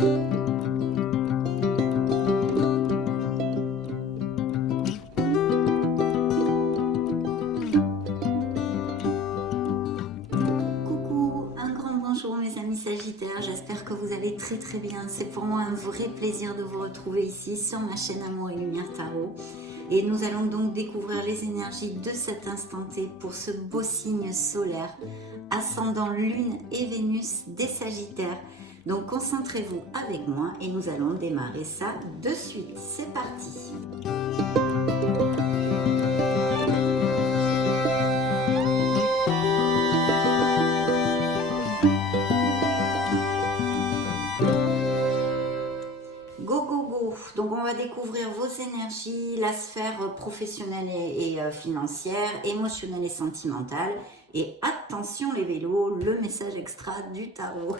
Coucou, un grand bonjour mes amis Sagittaires, j'espère que vous allez très bien. C'est pour moi un vrai plaisir de vous retrouver ici sur ma chaîne Amour et Lumière Tarot. Et nous allons donc découvrir les énergies de cet instant T pour ce beau signe solaire, ascendant Lune et Vénus des Sagittaires. Donc concentrez-vous avec moi et nous allons démarrer ça de suite. C'est parti! Go, go, go! Donc on va découvrir vos énergies, la sphère professionnelle et financière, émotionnelle et sentimentale. Et attention les vélos, le message extra du tarot.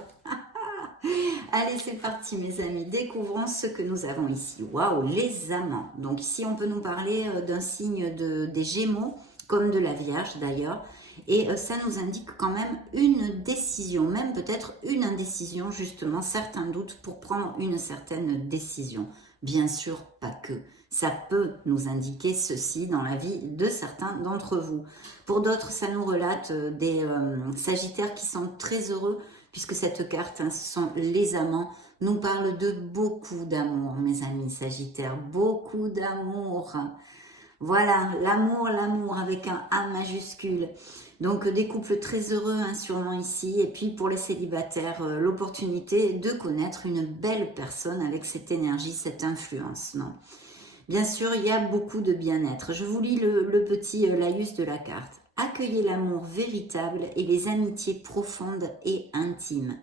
Allez, c'est parti mes amis, découvrons ce que nous avons ici. Waouh, les amants. Donc ici on peut nous parler d'un signe des Gémeaux, comme de la Vierge d'ailleurs. Et ça nous indique quand même une décision, même peut-être une indécision, justement, certains doutes pour prendre une certaine décision. Bien sûr, pas que. Ça peut nous indiquer ceci dans la vie de certains d'entre vous. Pour d'autres, ça nous relate des Sagittaires qui sont très heureux, puisque cette carte, hein, ce sont les amants, nous parle de beaucoup d'amour, mes amis Sagittaires, beaucoup d'amour. Voilà, l'amour avec un A majuscule. Donc des couples très heureux hein, sûrement ici. Et puis pour les célibataires, l'opportunité de connaître une belle personne avec cette énergie, cette influence. Non. Bien sûr, il y a beaucoup de bien-être. Je vous lis le petit laïus de la carte. Accueillez l'amour véritable et les amitiés profondes et intimes.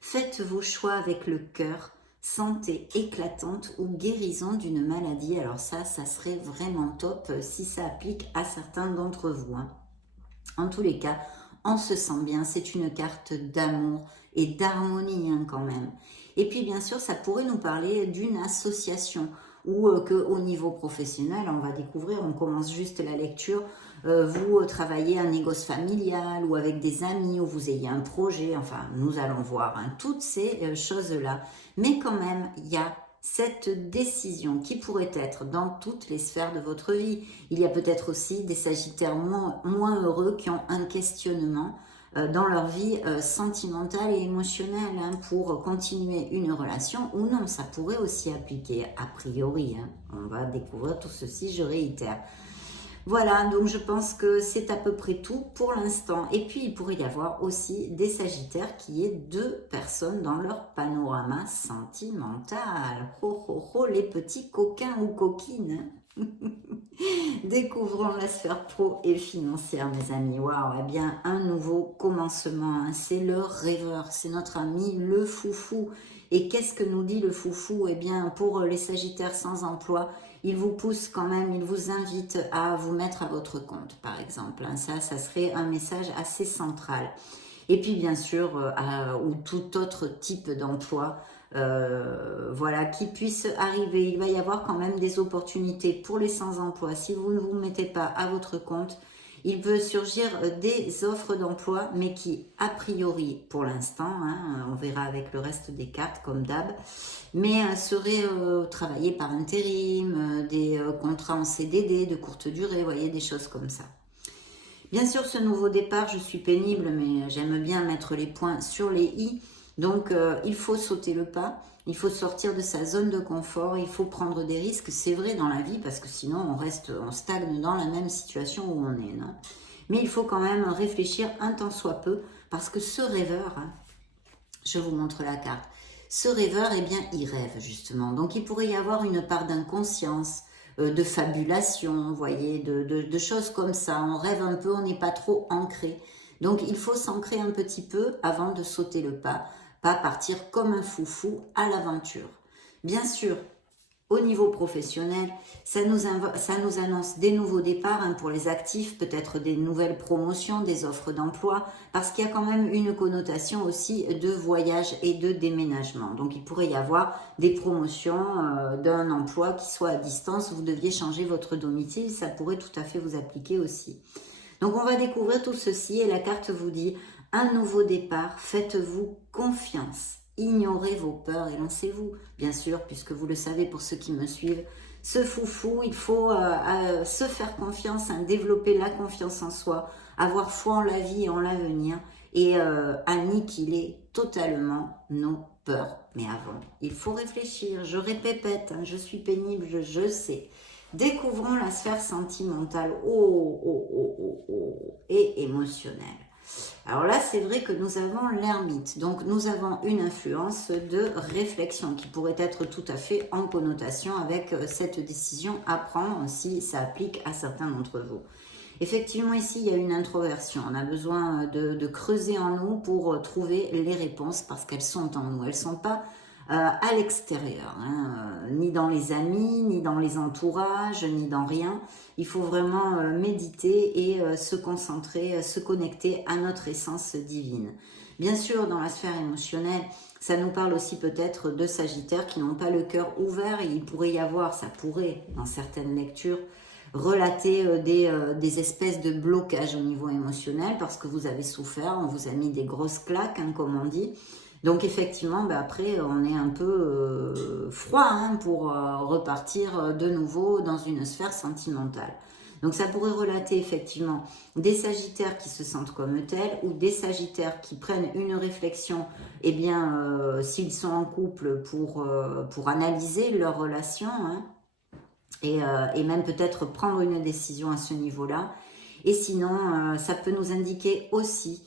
Faites vos choix avec le cœur. Santé éclatante ou guérison d'une maladie. Alors ça serait vraiment top si ça applique à certains d'entre vous. Hein. En tous les cas, on se sent bien. C'est une carte d'amour et d'harmonie hein, quand même. Et puis bien sûr, ça pourrait nous parler d'une association ou qu'au niveau professionnel, on va découvrir, on commence juste la lecture, vous travaillez un négoce familial ou avec des amis ou vous ayez un projet, enfin nous allons voir hein, toutes ces choses-là. Mais quand même, il y a cette décision qui pourrait être dans toutes les sphères de votre vie. Il y a peut-être aussi des Sagittaires moins heureux qui ont un questionnement dans leur vie sentimentale et émotionnelle hein, pour continuer une relation ou non. Ça pourrait aussi appliquer a priori. Hein. On va découvrir tout ceci, je réitère. Voilà, donc je pense que c'est à peu près tout pour l'instant. Et puis, il pourrait y avoir aussi des Sagittaires qui aient deux personnes dans leur panorama sentimental. Oh, oh, oh, les petits coquins ou coquines. Découvrons la sphère pro et financière, mes amis. Waouh, eh bien, un nouveau commencement. Hein. C'est le rêveur, c'est notre ami le foufou. Et qu'est-ce que nous dit le foufou? Eh bien, pour les Sagittaires sans emploi, il vous pousse quand même, il vous invite à vous mettre à votre compte, par exemple. Hein. Ça serait un message assez central. Et puis, bien sûr, ou tout autre type d'emploi, voilà, qui puisse arriver. Il va y avoir quand même des opportunités pour les sans-emploi. Si vous ne vous mettez pas à votre compte, il peut surgir des offres d'emploi, mais qui, a priori, pour l'instant, hein, on verra avec le reste des cartes, comme d'hab, mais seraient travaillées par intérim, des contrats en CDD de courte durée, vous voyez, des choses comme ça. Bien sûr, ce nouveau départ, je suis pénible, mais j'aime bien mettre les points sur les i. Donc, il faut sauter le pas, il faut sortir de sa zone de confort, il faut prendre des risques, c'est vrai dans la vie, parce que sinon on stagne dans la même situation où on est. Non, mais il faut quand même réfléchir un tant soit peu, parce que ce rêveur, hein, je vous montre la carte, ce rêveur, eh bien, il rêve justement. Donc, il pourrait y avoir une part d'inconscience, de fabulation, vous voyez, de choses comme ça. On rêve un peu, on n'est pas trop ancré. Donc, il faut s'ancrer un petit peu avant de sauter le pas partir comme un foufou à l'aventure. Bien sûr, au niveau professionnel, ça nous annonce des nouveaux départs hein, pour les actifs, peut-être des nouvelles promotions, des offres d'emploi, parce qu'il y a quand même une connotation aussi de voyage et de déménagement. Donc, il pourrait y avoir des promotions d'un emploi qui soit à distance, vous deviez changer votre domicile, ça pourrait tout à fait vous appliquer aussi. Donc, on va découvrir tout ceci et la carte vous dit un nouveau départ, faites-vous confiance. ignorez vos peurs et lancez-vous. Bien sûr, puisque vous le savez pour ceux qui me suivent, ce foufou, il faut se faire confiance, hein, développer la confiance en soi, avoir foi en la vie et en l'avenir et annihiler totalement nos peurs. Mais avant, il faut réfléchir. Je répète, hein, je suis pénible, je sais. Découvrons la sphère sentimentale et émotionnelle. Alors là, c'est vrai que nous avons l'ermite. Donc, nous avons une influence de réflexion qui pourrait être tout à fait en connotation avec cette décision à prendre si ça applique à certains d'entre vous. Effectivement, ici, il y a une introversion. On a besoin de creuser en nous pour trouver les réponses parce qu'elles sont en nous. Elles ne sont pas à l'extérieur, hein, ni dans les amis, ni dans les entourages, ni dans rien. Il faut vraiment méditer et se concentrer, se connecter à notre essence divine. Bien sûr, dans la sphère émotionnelle, ça nous parle aussi peut-être de Sagittaires qui n'ont pas le cœur ouvert et il pourrait y avoir, ça pourrait, dans certaines lectures, relater des espèces de blocages au niveau émotionnel parce que vous avez souffert, on vous a mis des grosses claques, hein, comme on dit. Donc effectivement, après, on est un peu froid, hein, pour repartir de nouveau dans une sphère sentimentale. Donc ça pourrait relater effectivement des Sagittaires qui se sentent comme tels ou des Sagittaires qui prennent une réflexion, eh bien, s'ils sont en couple pour analyser leur relation, hein, et même peut-être prendre une décision à ce niveau-là. Et sinon, ça peut nous indiquer aussi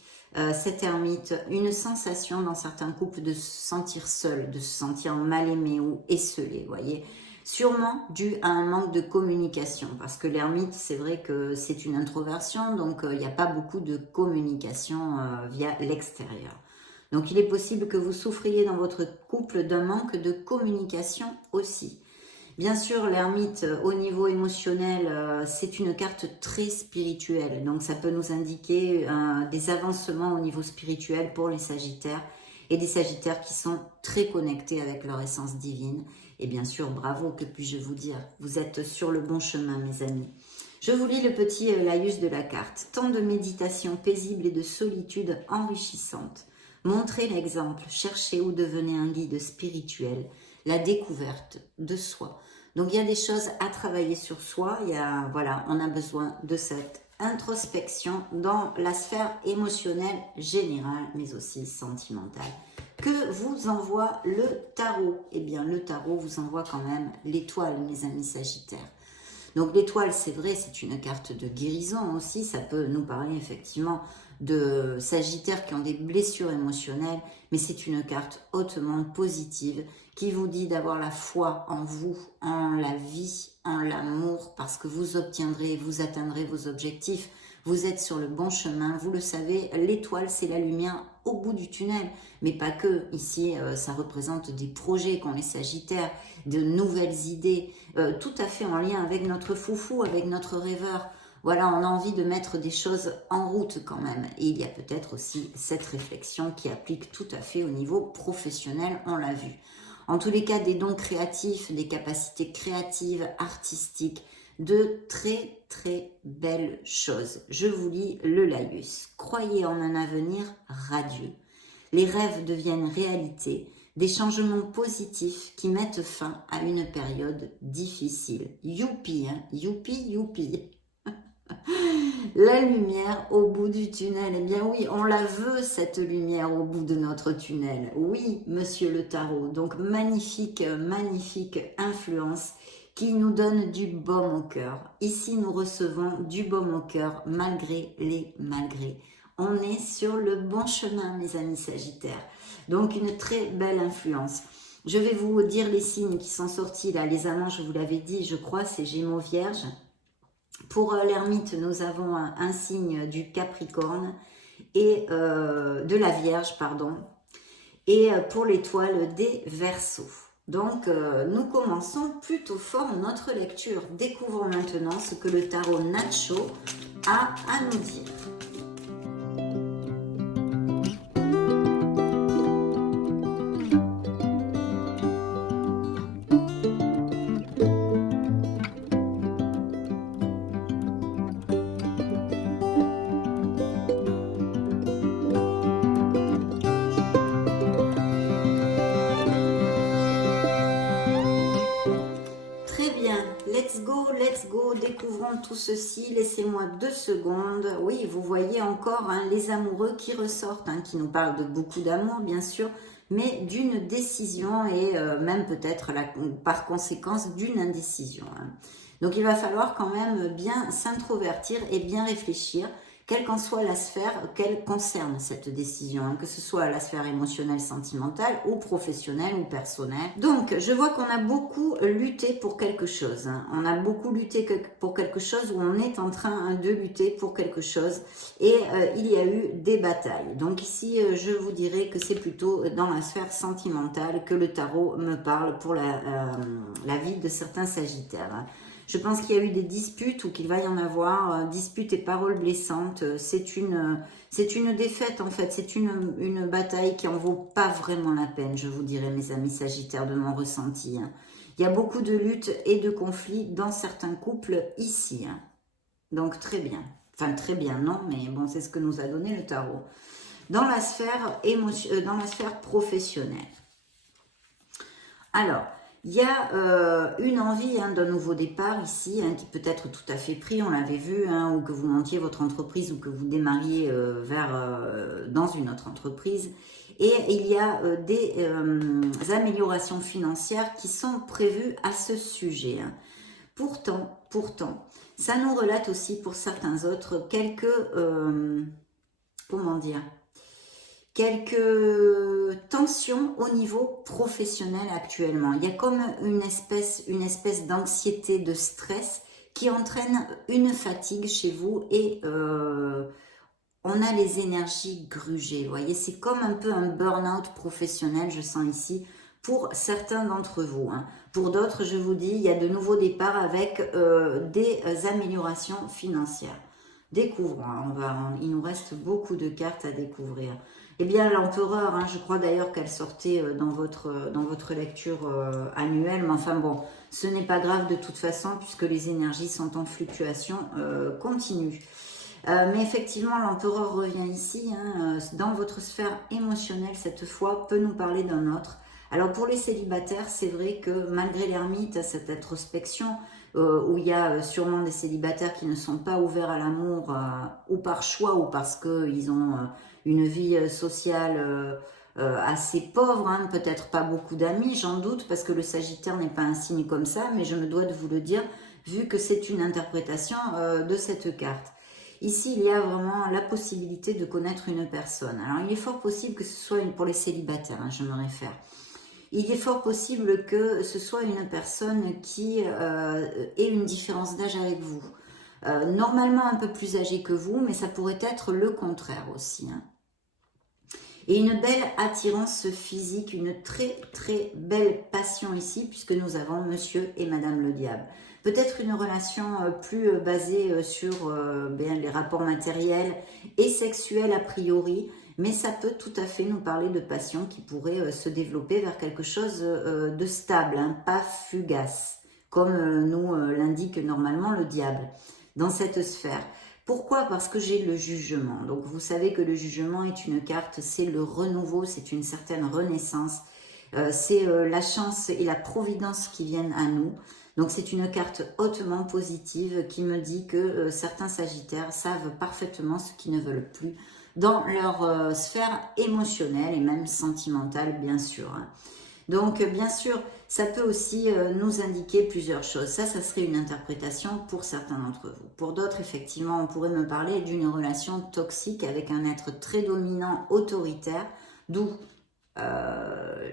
cet ermite, une sensation dans certains couples de se sentir seul, de se sentir mal aimé ou esseulé, vous voyez. Sûrement dû à un manque de communication, parce que l'ermite, c'est vrai que c'est une introversion, donc il n'y a pas beaucoup de communication via l'extérieur. Donc il est possible que vous souffriez dans votre couple d'un manque de communication aussi. Bien sûr, l'ermite, au niveau émotionnel, c'est une carte très spirituelle. Donc, ça peut nous indiquer des avancements au niveau spirituel pour les Sagittaires et des Sagittaires qui sont très connectés avec leur essence divine. Et bien sûr, bravo, que puis-je vous dire? Vous êtes sur le bon chemin, mes amis. Je vous lis le petit laïus de la carte. Tant de méditation paisible et de solitude enrichissante. Montrez l'exemple, cherchez ou devenez un guide spirituel. La découverte de soi. Donc il y a des choses à travailler sur soi, voilà, on a besoin de cette introspection dans la sphère émotionnelle générale, mais aussi sentimentale. Que vous envoie le tarot? Eh bien, le tarot vous envoie quand même l'étoile, mes amis Sagittaires. Donc l'étoile, c'est vrai, c'est une carte de guérison aussi, ça peut nous parler effectivement de Sagittaires qui ont des blessures émotionnelles, mais c'est une carte hautement positive qui vous dit d'avoir la foi en vous, en la vie, en l'amour, parce que vous obtiendrez, vous atteindrez vos objectifs. Vous êtes sur le bon chemin, vous le savez, l'étoile c'est la lumière au bout du tunnel, mais pas que. Ici, ça représente des projets qu'ont les Sagittaires, de nouvelles idées, tout à fait en lien avec notre foufou, avec notre rêveur. Voilà, on a envie de mettre des choses en route quand même. Et il y a peut-être aussi cette réflexion qui applique tout à fait au niveau professionnel, on l'a vu. En tous les cas, des dons créatifs, des capacités créatives, artistiques, de très très belles choses. Je vous lis le laïus. Croyez en un avenir radieux. Les rêves deviennent réalité, des changements positifs qui mettent fin à une période difficile. Youpi, hein, youpi, youpi. La lumière au bout du tunnel, eh bien oui, on la veut cette lumière au bout de notre tunnel. Oui, monsieur le tarot, donc magnifique, magnifique influence qui nous donne du baume au cœur. Ici, nous recevons du baume au cœur malgré les malgrés. On est sur le bon chemin, mes amis Sagittaires. Donc, une très belle influence. Je vais vous dire les signes qui sont sortis là. Les amants, je vous l'avais dit, je crois, c'est Gémeaux Vierge. Pour l'ermite, nous avons un signe du Capricorne et de la Vierge, pardon. Et pour l'étoile des Verseaux. Donc, nous commençons plutôt fort notre lecture. Découvrons maintenant ce que le tarot Nacho a à nous dire. let's go, découvrons tout ceci, laissez-moi 2 secondes. Oui, vous voyez encore hein, les amoureux qui ressortent, hein, qui nous parlent de beaucoup d'amour, bien sûr, mais d'une décision et même peut-être par conséquence d'une indécision. Hein. Donc, il va falloir quand même bien s'introvertir et bien réfléchir, quelle qu'en soit la sphère qu'elle concerne cette décision, hein, que ce soit la sphère émotionnelle, sentimentale ou professionnelle ou personnelle. Donc, je vois qu'on a beaucoup lutté pour quelque chose. Hein. On a beaucoup lutté pour quelque chose ou on est en train de lutter pour quelque chose et il y a eu des batailles. Donc ici, je vous dirais que c'est plutôt dans la sphère sentimentale que le tarot me parle pour la vie de certains sagittaires. Hein. Je pense qu'il y a eu des disputes ou qu'il va y en avoir, disputes et paroles blessantes. C'est une défaite en fait, c'est une bataille qui en vaut pas vraiment la peine, je vous dirais mes amis sagittaires de mon ressenti. Hein. Il y a beaucoup de luttes et de conflits dans certains couples ici. Hein. Donc très bien, enfin très bien non, mais bon c'est ce que nous a donné le tarot. Dans la sphère, dans la sphère professionnelle. Alors, il y a une envie hein, d'un nouveau départ ici, hein, qui peut être tout à fait pris, on l'avait vu, hein, ou que vous montiez votre entreprise ou que vous démarriez dans une autre entreprise. Et il y a des améliorations financières qui sont prévues à ce sujet. Hein. Pourtant, ça nous relate aussi pour certains autres quelques, comment dire, quelques tensions au niveau professionnel actuellement. Il y a comme une espèce d'anxiété, de stress qui entraîne une fatigue chez vous et on a les énergies grugées. Vous voyez, c'est comme un peu un burn-out professionnel, je sens ici, pour certains d'entre vous. Hein. Pour d'autres, je vous dis, il y a de nouveaux départs avec des améliorations financières. Découvrons, hein, il nous reste beaucoup de cartes à découvrir. Eh bien, l'empereur, hein, je crois d'ailleurs qu'elle sortait dans votre lecture annuelle, mais enfin bon, ce n'est pas grave de toute façon puisque les énergies sont en fluctuation continue. Mais effectivement, l'empereur revient ici, hein, dans votre sphère émotionnelle cette fois, peut nous parler d'un autre. Alors pour les célibataires, c'est vrai que malgré l'ermite, cette introspection, où il y a sûrement des célibataires qui ne sont pas ouverts à l'amour, ou par choix, ou parce qu'ils ont une vie sociale assez pauvre, hein, peut-être pas beaucoup d'amis, j'en doute, parce que le Sagittaire n'est pas un signe comme ça, mais je me dois de vous le dire, vu que c'est une interprétation de cette carte. Ici, il y a vraiment la possibilité de connaître une personne. Alors, il est fort possible que ce soit pour les célibataires, hein, je me réfère. Il est fort possible que ce soit une personne qui ait une différence d'âge avec vous. Normalement un peu plus âgée que vous, mais ça pourrait être le contraire aussi. Hein. Et une belle attirance physique, une très très belle passion ici, puisque nous avons Monsieur et Madame le Diable. Peut-être une relation plus basée sur les rapports matériels et sexuels a priori, mais ça peut tout à fait nous parler de passion qui pourrait se développer vers quelque chose de stable, hein, pas fugace, comme nous l'indique normalement le diable dans cette sphère. Pourquoi? Parce que j'ai le jugement. Donc vous savez que le jugement est une carte, c'est le renouveau, c'est une certaine renaissance, c'est la chance et la providence qui viennent à nous. Donc c'est une carte hautement positive qui me dit que certains sagittaires savent parfaitement ce qu'ils ne veulent plus dans leur sphère émotionnelle et même sentimentale bien sûr. Hein. Donc bien sûr, ça peut aussi nous indiquer plusieurs choses. Ça serait une interprétation pour certains d'entre vous. Pour d'autres, effectivement, on pourrait me parler d'une relation toxique avec un être très dominant, autoritaire, d'où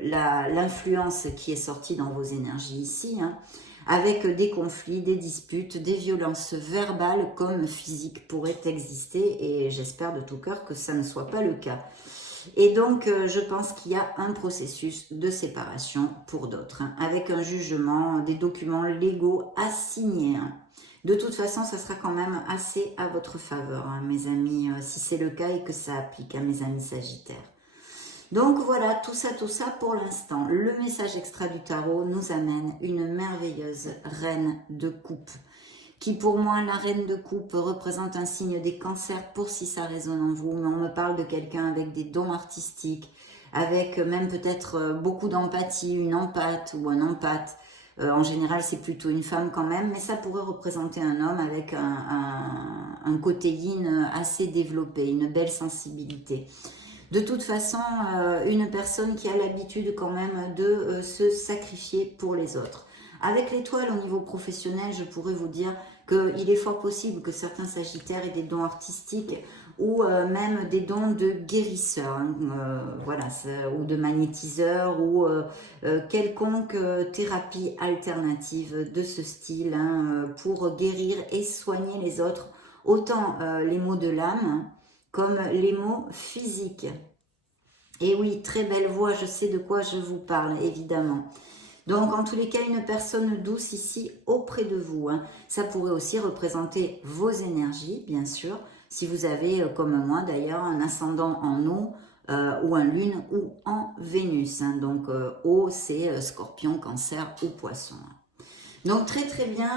l'influence qui est sortie dans vos énergies ici, hein, avec des conflits, des disputes, des violences verbales comme physiques pourraient exister et j'espère de tout cœur que ça ne soit pas le cas. Et donc, je pense qu'il y a un processus de séparation pour d'autres, hein, avec un jugement, des documents légaux à signer. Hein. De toute façon, ça sera quand même assez à votre faveur, hein, mes amis, si c'est le cas et que ça applique à mes amis sagittaires. Donc voilà, tout ça pour l'instant. Le message extra du tarot nous amène une merveilleuse reine de coupe. Qui pour moi, la reine de coupe représente un signe des cancers pour si ça résonne en vous. Mais on me parle de quelqu'un avec des dons artistiques, avec même peut-être beaucoup d'empathie, une empathe ou un empathe. En général, c'est plutôt une femme quand même, mais ça pourrait représenter un homme avec un côté yin assez développé, une belle sensibilité. De toute façon, une personne qui a l'habitude quand même de se sacrifier pour les autres. Avec l'étoile au niveau professionnel, je pourrais vous dire qu'il est fort possible que certains sagittaires aient des dons artistiques ou même des dons de guérisseur, hein, voilà, ou de magnétiseur ou quelconque thérapie alternative de ce style hein, pour guérir et soigner les autres, autant les maux de l'âme comme les maux physiques. Et oui, très belle voix, je sais de quoi je vous parle, évidemment. Donc, en tous les cas, une personne douce ici auprès de vous. Hein. Ça pourrait aussi représenter vos énergies, bien sûr. Si vous avez, comme moi d'ailleurs, un ascendant en eau ou un lune ou en Vénus. Hein. Donc, eau, c'est scorpion, cancer ou poisson. Donc très très bien,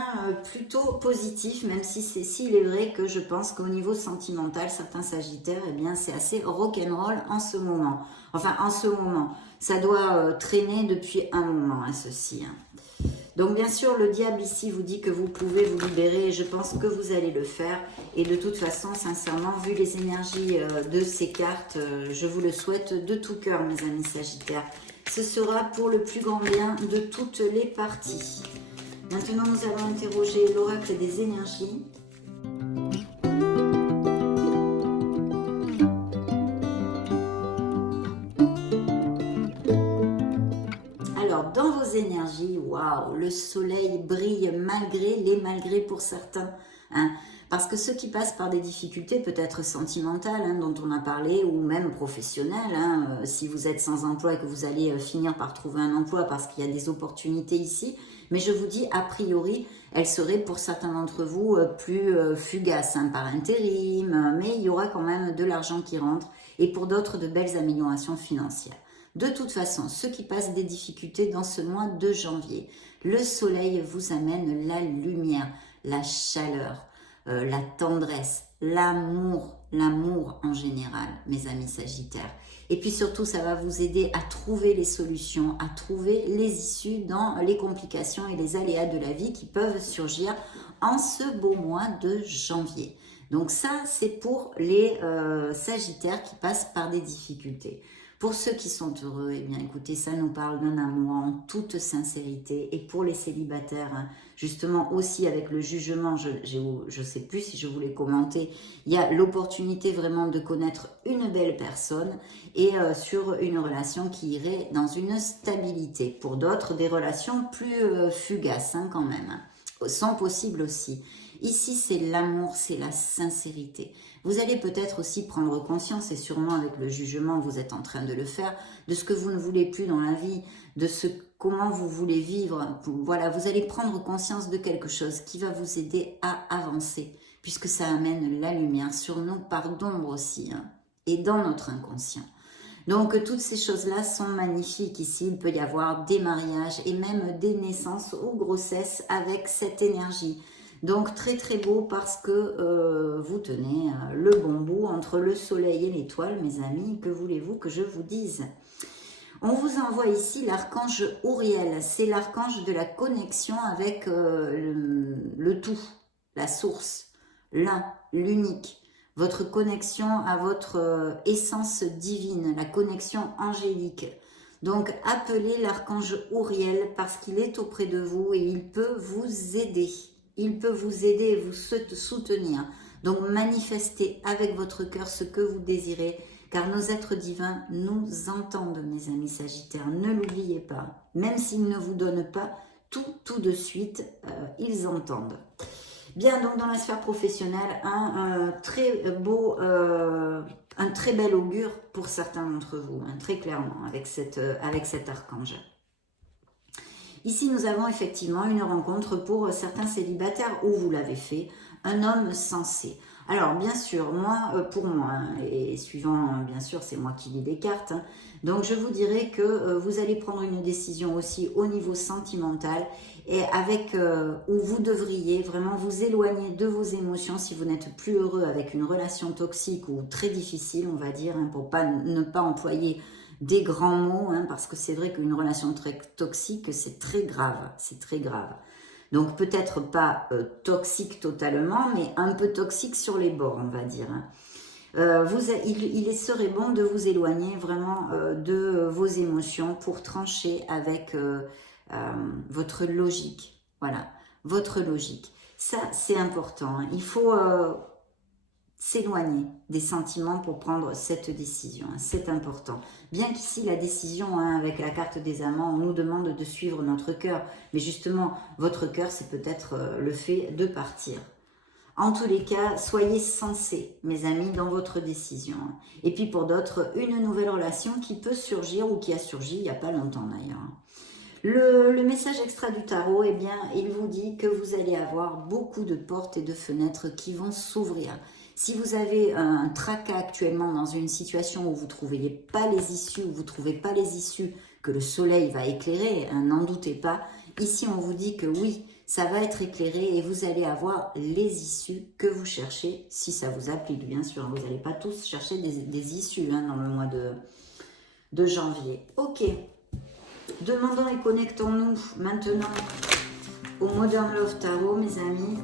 plutôt positif, même si s'il est vrai que je pense qu'au niveau sentimental, certains sagittaires, eh bien c'est assez rock'n'roll en ce moment. Enfin en ce moment, ça doit traîner depuis un moment, hein, ceci. Hein. Donc bien sûr, le diable ici vous dit que vous pouvez vous libérer et je pense que vous allez le faire. Et de toute façon, sincèrement, vu les énergies de ces cartes, je vous le souhaite de tout cœur, mes amis sagittaires. Ce sera pour le plus grand bien de toutes les parties. Maintenant, nous allons interroger l'oracle des énergies. Alors, dans vos énergies, waouh, le soleil brille malgré les malgrés pour certains. Hein, parce que ceux qui passent par des difficultés peut-être sentimentales, hein, dont on a parlé, ou même professionnelles, hein, si vous êtes sans emploi et que vous allez finir par trouver un emploi parce qu'il y a des opportunités ici, mais je vous dis, a priori, elles seraient pour certains d'entre vous plus fugaces, hein, par intérim, mais il y aura quand même de l'argent qui rentre, et pour d'autres, de belles améliorations financières. De toute façon, ceux qui passent des difficultés dans ce mois de janvier, le soleil vous amène la lumière, la chaleur, la tendresse, l'amour en général, mes amis sagittaires. Et puis surtout, ça va vous aider à trouver les solutions, à trouver les issues dans les complications et les aléas de la vie qui peuvent surgir en ce beau mois de janvier. Donc ça, c'est pour les sagittaires qui passent par des difficultés. Pour ceux qui sont heureux, eh bien écoutez, ça nous parle d'un amour en toute sincérité. Et pour les célibataires, hein, justement aussi avec le jugement, je ne sais plus si je voulais commenter, il y a l'opportunité vraiment de connaître une belle personne et sur une relation qui irait dans une stabilité. Pour d'autres, des relations plus fugaces hein, quand même, hein, sont possibles aussi. Ici, c'est l'amour, c'est la sincérité. Vous allez peut-être aussi prendre conscience, et sûrement avec le jugement, vous êtes en train de le faire, de ce que vous ne voulez plus dans la vie, de comment vous voulez vivre. Voilà, vous allez prendre conscience de quelque chose qui va vous aider à avancer, puisque ça amène la lumière sur nos parts d'ombre aussi, hein, et dans notre inconscient. Donc, toutes ces choses-là sont magnifiques ici. Il peut y avoir des mariages et même des naissances ou grossesses avec cette énergie. Donc très très beau parce que vous tenez le bon bout entre le soleil et l'étoile, mes amis. Que voulez-vous que je vous dise? On vous envoie ici l'archange Auriel. C'est l'archange de la connexion avec le tout, la source, l'un, l'unique. Votre connexion à votre essence divine, la connexion angélique. Donc appelez l'archange Auriel parce qu'il est auprès de vous et il peut vous aider. Il peut vous aider et vous soutenir. Donc manifestez avec votre cœur ce que vous désirez, car nos êtres divins nous entendent, mes amis sagittaires. Ne l'oubliez pas. Même s'ils ne vous donnent pas tout de suite, ils entendent. Bien, donc dans la sphère professionnelle, un très beau, un très bel augure pour certains d'entre vous, hein, très clairement, avec cet archange. Ici, nous avons effectivement une rencontre pour certains célibataires où vous l'avez fait, un homme sensé. Alors, bien sûr, pour moi, et suivant, bien sûr, c'est moi qui lis les cartes, hein, donc je vous dirais que vous allez prendre une décision aussi au niveau sentimental et où vous devriez vraiment vous éloigner de vos émotions si vous n'êtes plus heureux avec une relation toxique ou très difficile, on va dire, hein, pour ne pas employer des grands mots, hein, parce que c'est vrai qu'une relation très toxique, c'est très grave, c'est très grave. Donc peut-être pas toxique totalement, mais un peu toxique sur les bords, on va dire. Hein. Il serait bon de vous éloigner vraiment de vos émotions pour trancher avec votre logique. Voilà, votre logique. Ça, c'est important. Hein. Il faut s'éloigner des sentiments pour prendre cette décision. Hein. C'est important. Bien qu'ici, la décision, hein, avec la carte des amants, on nous demande de suivre notre cœur. Mais justement, votre cœur, c'est peut-être le fait de partir. En tous les cas, soyez sensés, mes amis, dans votre décision. Et puis pour d'autres, une nouvelle relation qui peut surgir ou qui a surgi il n'y a pas longtemps d'ailleurs. Le message extra du tarot, eh bien, il vous dit que vous allez avoir beaucoup de portes et de fenêtres qui vont s'ouvrir. Si vous avez un tracas actuellement dans une situation où vous ne trouvez pas les issues, que le soleil va éclairer, hein, n'en doutez pas. Ici, on vous dit que oui, ça va être éclairé et vous allez avoir les issues que vous cherchez, si ça vous applique, bien sûr. Vous n'allez pas tous chercher des issues hein, dans le mois de janvier. Ok, demandons et connectons-nous maintenant au Modern Love Tarot, mes amis.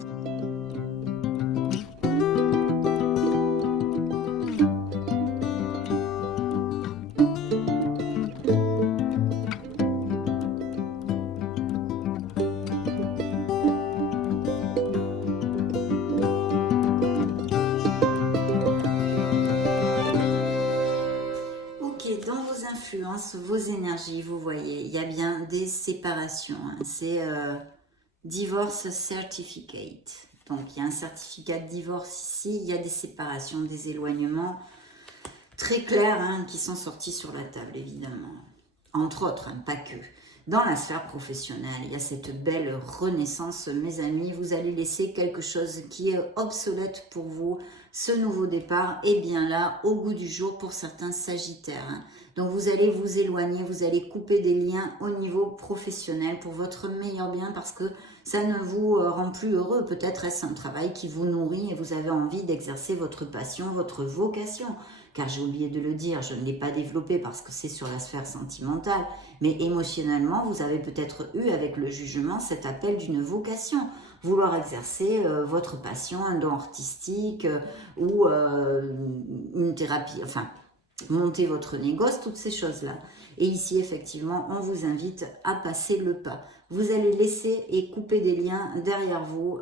Vos énergies, vous voyez, il y a bien des séparations. Hein. C'est divorce certificate. Donc, il y a un certificat de divorce ici. Il y a des séparations, des éloignements très clairs hein, qui sont sortis sur la table, évidemment. Entre autres, hein, pas que. Dans la sphère professionnelle, il y a cette belle renaissance, mes amis. Vous allez laisser quelque chose qui est obsolète pour vous. Ce nouveau départ est bien là, au goût du jour pour certains sagittaires. Hein. Donc vous allez vous éloigner, vous allez couper des liens au niveau professionnel pour votre meilleur bien parce que ça ne vous rend plus heureux. Peut-être est-ce un travail qui vous nourrit et vous avez envie d'exercer votre passion, votre vocation. Car j'ai oublié de le dire, je ne l'ai pas développé parce que c'est sur la sphère sentimentale, mais émotionnellement, vous avez peut-être eu avec le jugement cet appel d'une vocation. Vouloir exercer votre passion, un don artistique ou une thérapie, enfin, monter votre négoce, toutes ces choses-là. Et ici, effectivement, on vous invite à passer le pas. Vous allez laisser et couper des liens derrière vous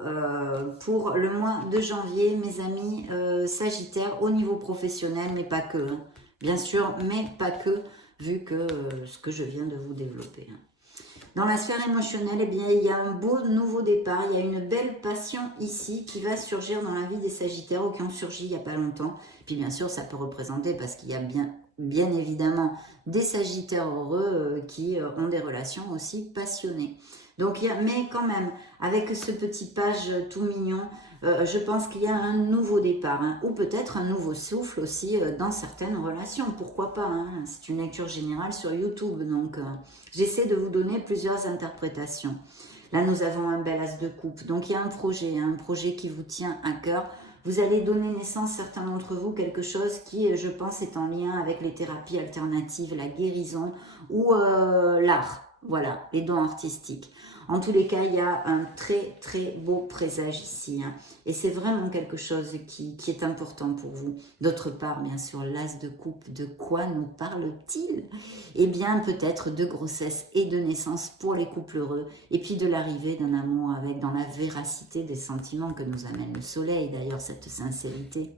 pour le mois de janvier, mes amis Sagittaires, au niveau professionnel, mais pas que. Hein. Bien sûr, mais pas que, vu que ce que je viens de vous développer. Hein. Dans la sphère émotionnelle, eh bien, il y a un beau nouveau départ, il y a une belle passion ici qui va surgir dans la vie des Sagittaires ou qui ont surgi il n'y a pas longtemps. Puis bien sûr, ça peut représenter, parce qu'il y a bien évidemment des Sagittaires heureux qui ont des relations aussi passionnées. Donc, mais quand même, avec ce petit page tout mignon, je pense qu'il y a un nouveau départ, hein, ou peut-être un nouveau souffle aussi dans certaines relations, pourquoi pas, hein, c'est une lecture générale sur YouTube, donc j'essaie de vous donner plusieurs interprétations. Là, nous avons un bel as de coupe, donc il y a un projet qui vous tient à cœur. Vous allez donner naissance, certains d'entre vous, quelque chose qui, je pense, est en lien avec les thérapies alternatives, la guérison ou l'art, voilà, les dons artistiques. En tous les cas, il y a un très très beau présage ici. Hein, et c'est vraiment quelque chose qui est important pour vous. D'autre part, bien sûr, l'as de coupe, de quoi nous parle-t-il? Eh bien, peut-être de grossesse et de naissance pour les couples heureux. Et puis de l'arrivée d'un amour avec, dans la véracité des sentiments que nous amène le soleil. D'ailleurs, cette sincérité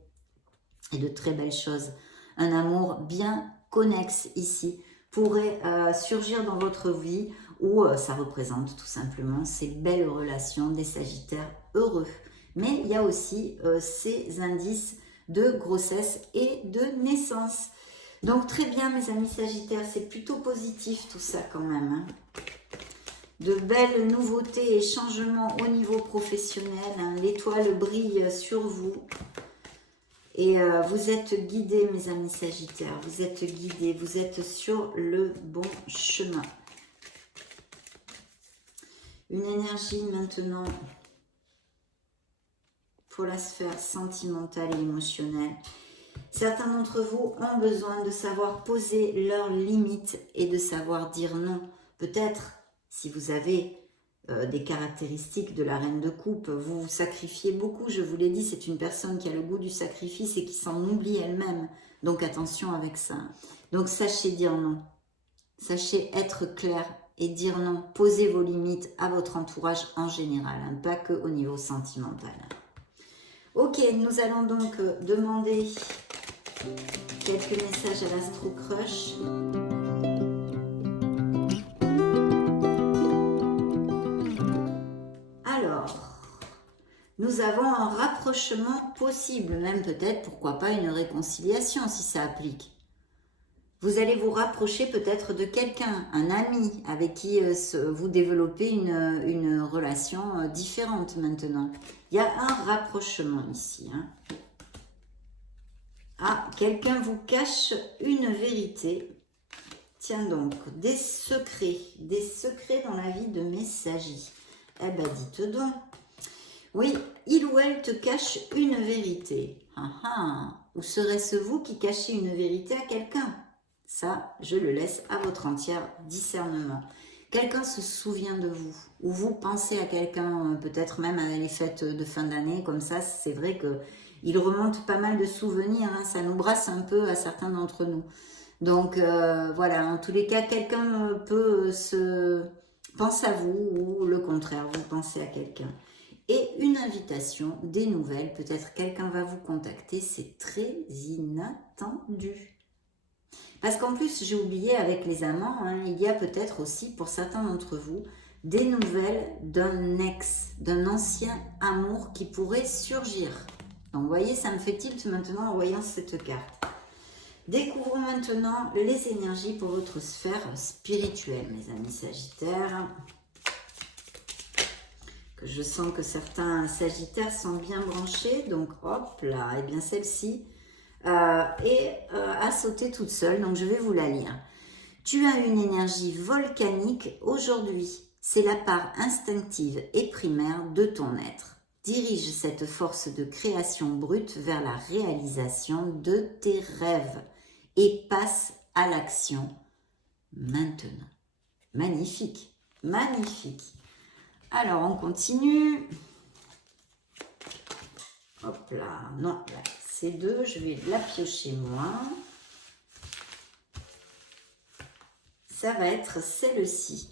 et de très belles choses. Un amour bien connexe ici pourrait surgir dans votre vie où ça représente tout simplement ces belles relations des Sagittaires heureux. Mais il y a aussi ces indices de grossesse et de naissance. Donc très bien mes amis Sagittaires, c'est plutôt positif tout ça quand même. Hein. De belles nouveautés et changements au niveau professionnel. Hein. L'étoile brille sur vous. Et vous êtes guidés, mes amis Sagittaires, vous êtes guidés, vous êtes sur le bon chemin. Une énergie maintenant pour la sphère sentimentale et émotionnelle. Certains d'entre vous ont besoin de savoir poser leurs limites et de savoir dire non. Peut-être, si vous avez des caractéristiques de la reine de coupe, vous vous sacrifiez beaucoup, je vous l'ai dit, c'est une personne qui a le goût du sacrifice et qui s'en oublie elle-même. Donc attention avec ça. Donc sachez dire non. Sachez être clair et dire non. Posez vos limites à votre entourage en général, hein, pas que au niveau sentimental. Ok, nous allons donc demander quelques messages à l'Astro Crush. Alors, nous avons un rapprochement possible, même peut-être, pourquoi pas, une réconciliation si ça applique. Vous allez vous rapprocher peut-être de quelqu'un, un ami, avec qui vous développez une relation différente maintenant. Il y a un rapprochement ici, hein. Ah, quelqu'un vous cache une vérité. Tiens donc, des secrets dans la vie de Messagie. Eh ben, dites donc. Oui, il ou elle te cache une vérité. Ou serait-ce vous qui cachez une vérité à quelqu'un? Ça, je le laisse à votre entier discernement. Quelqu'un se souvient de vous, ou vous pensez à quelqu'un, peut-être même à les fêtes de fin d'année, comme ça, c'est vrai que il remonte pas mal de souvenirs, hein, ça nous brasse un peu à certains d'entre nous. Donc voilà, en tous les cas, quelqu'un peut pense à vous, ou le contraire, vous pensez à quelqu'un. Et une invitation, des nouvelles, peut-être quelqu'un va vous contacter, c'est très inattendu. Parce qu'en plus, j'ai oublié avec les amants, hein, il y a peut-être aussi pour certains d'entre vous des nouvelles d'un ex, d'un ancien amour qui pourrait surgir. Donc vous voyez, ça me fait tilt maintenant en voyant cette carte. Découvrons maintenant les énergies pour votre sphère spirituelle, mes amis Sagittaires. Que je sens que certains Sagittaires sont bien branchés, donc hop là, et bien celle-ci a sauté toute seule, donc je vais vous la lire. Tu as une énergie volcanique aujourd'hui, c'est la part instinctive et primaire de ton être. Dirige cette force de création brute vers la réalisation de tes rêves et passe à l'action maintenant. Magnifique, magnifique. Alors, on continue. Hop là, non, là, c'est deux, je vais la piocher moi. Ça va être celle-ci.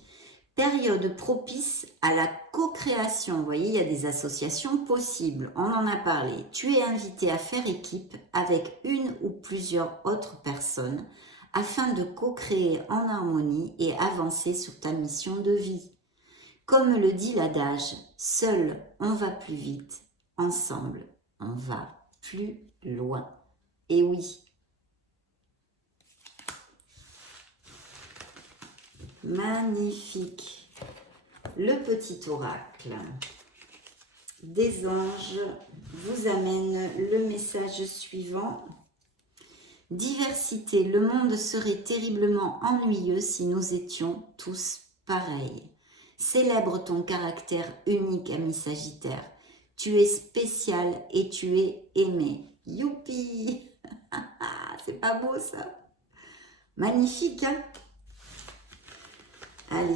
Période propice à la co-création. Vous voyez, il y a des associations possibles. On en a parlé. Tu es invité à faire équipe avec une ou plusieurs autres personnes afin de co-créer en harmonie et avancer sur ta mission de vie. Comme le dit l'adage, seul on va plus vite, ensemble on va plus loin. Et oui. Magnifique. Le petit oracle des anges vous amène le message suivant. Diversité, le monde serait terriblement ennuyeux si nous étions tous pareils. Célèbre ton caractère unique, ami Sagittaire. Tu es spécial et tu es aimé. Youpi! C'est pas beau ça? Magnifique, hein? Allez,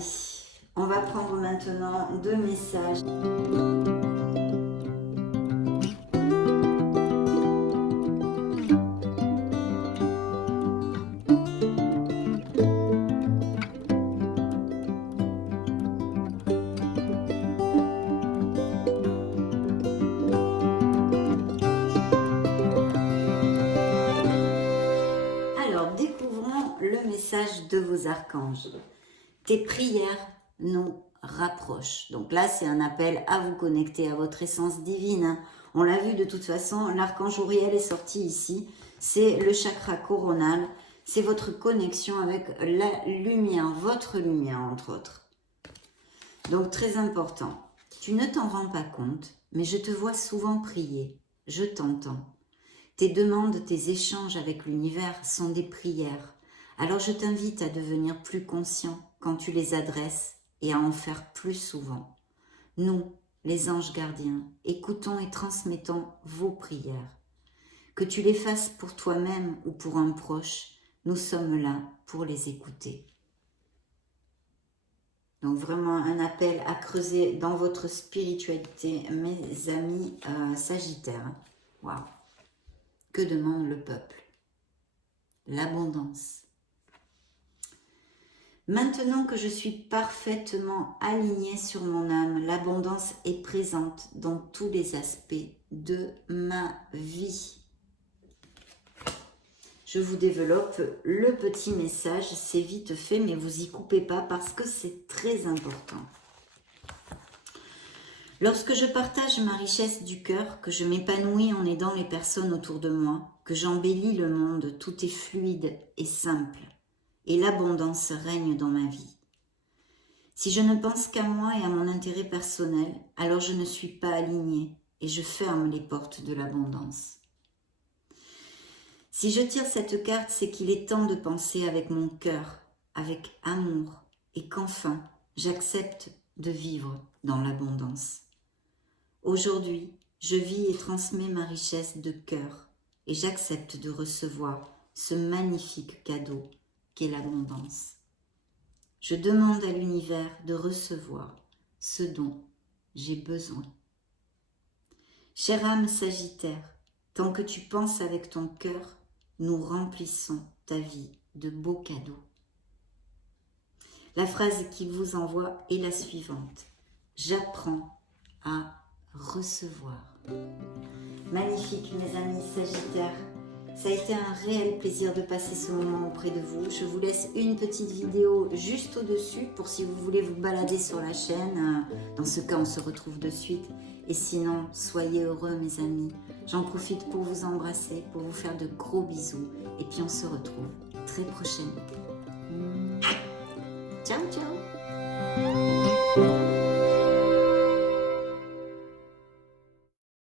on va prendre maintenant deux messages. De vos archanges. Tes prières nous rapprochent. Donc là, c'est un appel à vous connecter à votre essence divine. On l'a vu de toute façon, l'archange Uriel est sorti ici. C'est le chakra coronal. C'est votre connexion avec la lumière, votre lumière entre autres. Donc très important. Tu ne t'en rends pas compte, mais je te vois souvent prier. Je t'entends. Tes demandes, tes échanges avec l'univers sont des prières. Alors je t'invite à devenir plus conscient quand tu les adresses et à en faire plus souvent. Nous, les anges gardiens, écoutons et transmettons vos prières. Que tu les fasses pour toi-même ou pour un proche, nous sommes là pour les écouter. Donc vraiment un appel à creuser dans votre spiritualité, mes amis Sagittaires. Waouh! Que demande le peuple? L'abondance. Maintenant que je suis parfaitement alignée sur mon âme, l'abondance est présente dans tous les aspects de ma vie. Je vous développe le petit message, c'est vite fait, mais vous y coupez pas parce que c'est très important. Lorsque je partage ma richesse du cœur, que je m'épanouis en aidant les personnes autour de moi, que j'embellis le monde, tout est fluide et simple, et l'abondance règne dans ma vie. Si je ne pense qu'à moi et à mon intérêt personnel, alors je ne suis pas alignée et je ferme les portes de l'abondance. Si je tire cette carte, c'est qu'il est temps de penser avec mon cœur, avec amour, et qu'enfin, j'accepte de vivre dans l'abondance. Aujourd'hui, je vis et transmets ma richesse de cœur, et j'accepte de recevoir ce magnifique cadeau qu'est l'abondance. Je demande à l'univers de recevoir ce dont j'ai besoin. Chère âme Sagittaire, tant que tu penses avec ton cœur, nous remplissons ta vie de beaux cadeaux. La phrase qu'il vous envoie est la suivante. J'apprends à recevoir. Magnifique mes amis Sagittaires. Ça a été un réel plaisir de passer ce moment auprès de vous. Je vous laisse une petite vidéo juste au-dessus pour si vous voulez vous balader sur la chaîne. Dans ce cas, on se retrouve de suite. Et sinon, soyez heureux mes amis. J'en profite pour vous embrasser, pour vous faire de gros bisous. Et puis on se retrouve très prochainement. Ciao, ciao!